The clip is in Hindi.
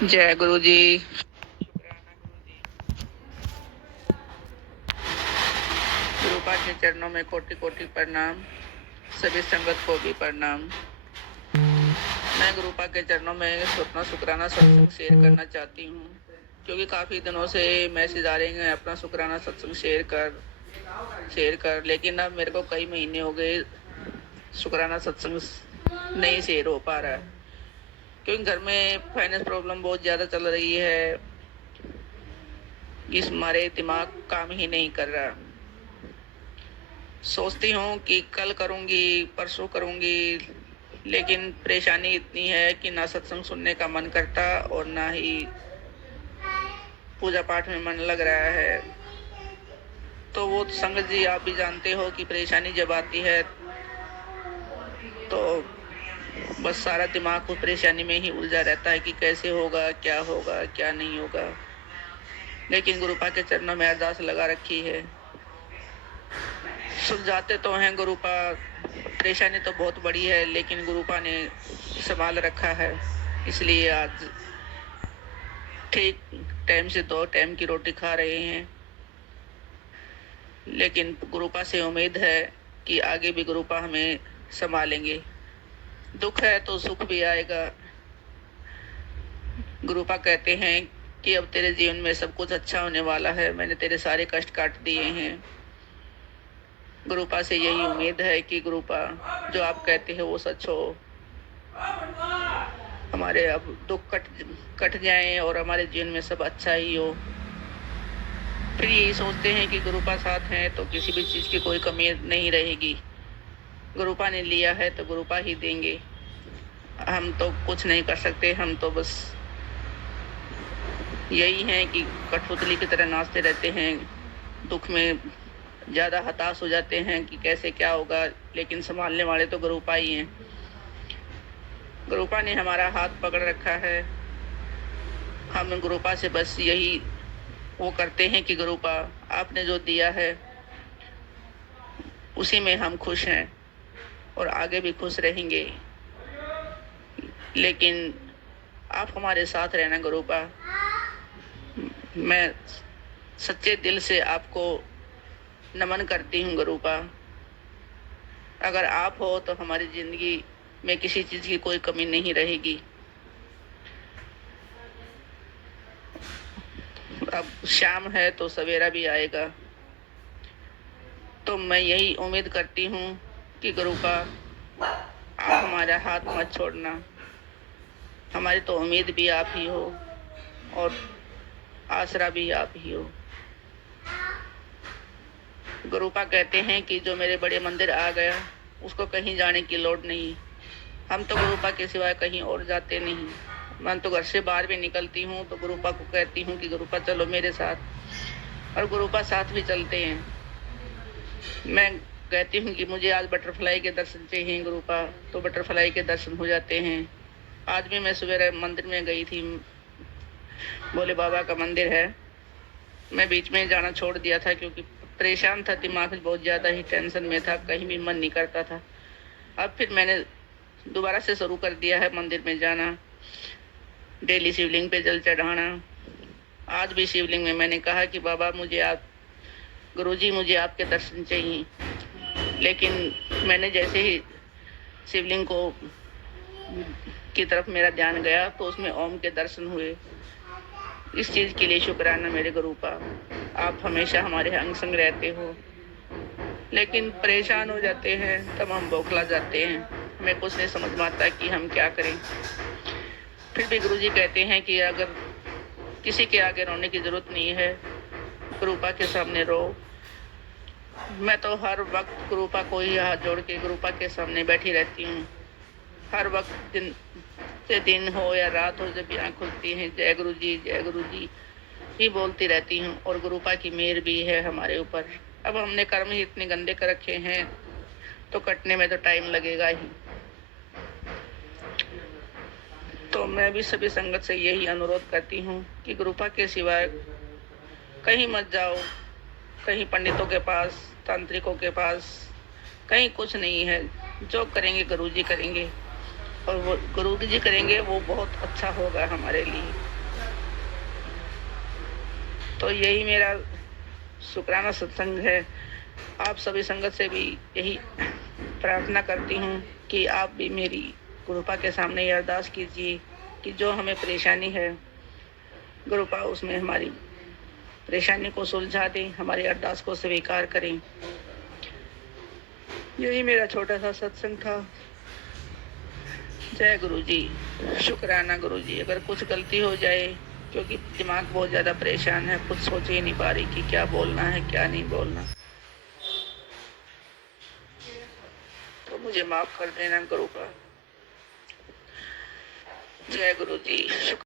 जय गुरु जी। गुरु पाद के चरणों में कोटि कोटि प्रणाम। सभी संगत को भी प्रणाम। मैं गुरु पाद के चरणों में अपना शुक्राना सत्संग शेयर करना चाहती हूँ, क्योंकि काफ़ी दिनों से मैसेज आ रहे हैं अपना शुक्राना सत्संग शेयर कर, लेकिन अब मेरे को कई महीने हो गए शुक्राना सत्संग नहीं शेयर हो पा रहा है, क्योंकि घर में फाइनेंस प्रॉब्लम बहुत ज़्यादा चल रही है। इस मारे दिमाग काम ही नहीं कर रहा। सोचती हूँ कि कल करूँगी, परसों करूँगी, लेकिन परेशानी इतनी है कि ना सत्संग सुनने का मन करता और ना ही पूजा पाठ में मन लग रहा है। तो वो संगत जी, आप भी जानते हो कि परेशानी जब आती है तो बस सारा दिमाग उस परेशानी में ही उलझा रहता है कि कैसे होगा, क्या नहीं होगा। लेकिन गुरुपा के चरणों में अरदास लगा रखी है। सुलझाते तो हैं गुरुपा, परेशानी तो बहुत बड़ी है, लेकिन गुरुपा ने संभाल रखा है। इसलिए आज ठीक टाइम से 2 टाइम की रोटी खा रहे हैं। लेकिन गुरुपा से उम्मीद है कि आगे भी गुरुपा हमें संभालेंगे। दुख है तो सुख भी आएगा। गुरुपा कहते हैं कि अब तेरे जीवन में सब कुछ अच्छा होने वाला है, मैंने तेरे सारे कष्ट काट दिए हैं। गुरुपा से यही उम्मीद है कि गुरुपा जो आप कहते हैं वो सच हो। हमारे अब दुख कट जाएं और हमारे जीवन में सब अच्छा ही हो। फिर यही सोचते हैं कि गुरुपा साथ हैं तो किसी भी चीज़ की कोई कमी नहीं रहेगी। गुरुपा ने लिया है तो गुरुपा ही देंगे। हम तो कुछ नहीं कर सकते, हम तो बस यही हैं कि कठपुतली की तरह नाचते रहते हैं। दुख में ज़्यादा हताश हो जाते हैं कि कैसे क्या होगा, लेकिन संभालने वाले तो गुरुपा ही हैं। गुरुपा ने हमारा हाथ पकड़ रखा है। हम गुरुपा से बस यही वो करते हैं कि गुरुपा आपने जो दिया है उसी में हम खुश हैं और आगे भी खुश रहेंगे। लेकिन आप हमारे साथ रहना गुरुपा। मैं सच्चे दिल से आपको नमन करती हूँ गुरुपा। अगर आप हो तो हमारी ज़िंदगी में किसी चीज़ की कोई कमी नहीं रहेगी। अब शाम है तो सवेरा भी आएगा, तो मैं यही उम्मीद करती हूँ कि गुरुपा आप हमारा हाथ मत छोड़ना। हमारी तो उम्मीद भी आप ही हो और आसरा भी आप ही हो। गुरुपा कहते हैं कि जो मेरे बड़े मंदिर आ गया उसको कहीं जाने की लोड़ नहीं। हम तो गुरुपा के सिवाय कहीं और जाते नहीं। मैं तो घर से बाहर भी निकलती हूँ तो गुरुपा को कहती हूँ कि गुरुपा चलो मेरे साथ, और गुरुपा साथ भी चलते हैं। मैं कहती हूँ कि मुझे आज बटरफ्लाई के दर्शन चाहिए गुरुपा, तो बटरफ्लाई के दर्शन हो जाते हैं। आज भी मैं सवेरे मंदिर में गई थी, भोले बाबा का मंदिर है। मैं बीच में जाना छोड़ दिया था क्योंकि परेशान था, दिमाग बहुत ज़्यादा ही टेंशन में था, कहीं भी मन नहीं करता था। अब फिर मैंने दोबारा से शुरू कर दिया है मंदिर में जाना, डेली शिवलिंग पे जल चढ़ाना। आज भी शिवलिंग में मैंने कहा कि बाबा मुझे आप, गुरुजी मुझे आपके दर्शन चाहिए। लेकिन मैंने जैसे ही शिवलिंग को की तरफ मेरा ध्यान गया तो उसमें ओम के दर्शन हुए। इस चीज़ के लिए शुक्राना मेरे गुरुपा, आप हमेशा हमारे अंग संग रहते हो। लेकिन परेशान हो जाते हैं तब हम बौखला जाते हैं, हमें कुछ नहीं समझ में आता कि हम क्या करें। फिर भी गुरुजी कहते हैं कि अगर किसी के आगे रोने की ज़रूरत नहीं है, गुरुपा के सामने रो। मैं तो हर वक्त गुरुपा को ही हाथ जोड़ के गुरुपा के सामने बैठी रहती हूँ। हर वक्त दिन से दिन हो या रात हो, जब भी आँख खुलती है जय गुरु जी ही बोलती रहती हूँ। और गुरुपा की मेहर भी है हमारे ऊपर। अब हमने कर्म ही इतने गंदे कर रखे हैं तो कटने में तो टाइम लगेगा ही। तो मैं भी सभी संगत से यही अनुरोध करती हूँ कि गुरुपा के सिवाय कहीं मत जाओ, कहीं पंडितों के पास, तांत्रिकों के पास, कहीं कुछ नहीं है। जो करेंगे गुरुजी करेंगे, और वो गुरुजी करेंगे वो बहुत अच्छा होगा हमारे लिए। तो यही मेरा शुक्राना सत्संग है। आप सभी संगत से भी यही प्रार्थना करती हूँ कि आप भी मेरी गुरुपा के सामने ये अरदास कीजिए कि जो हमें परेशानी है, गुरुपा उसमें हमारी परेशानी को सुलझा दें, हमारी अरदास को स्वीकार करें। यही मेरा छोटा सा सत्संग था। जय गुरु जी। शुक्राना गुरु जी। अगर कुछ गलती हो जाए, क्योंकि दिमाग बहुत ज्यादा परेशान है, कुछ सोच ही नहीं पा रही कि क्या बोलना है क्या नहीं बोलना, तो मुझे माफ कर देना गुरु का। जय गुरु जी।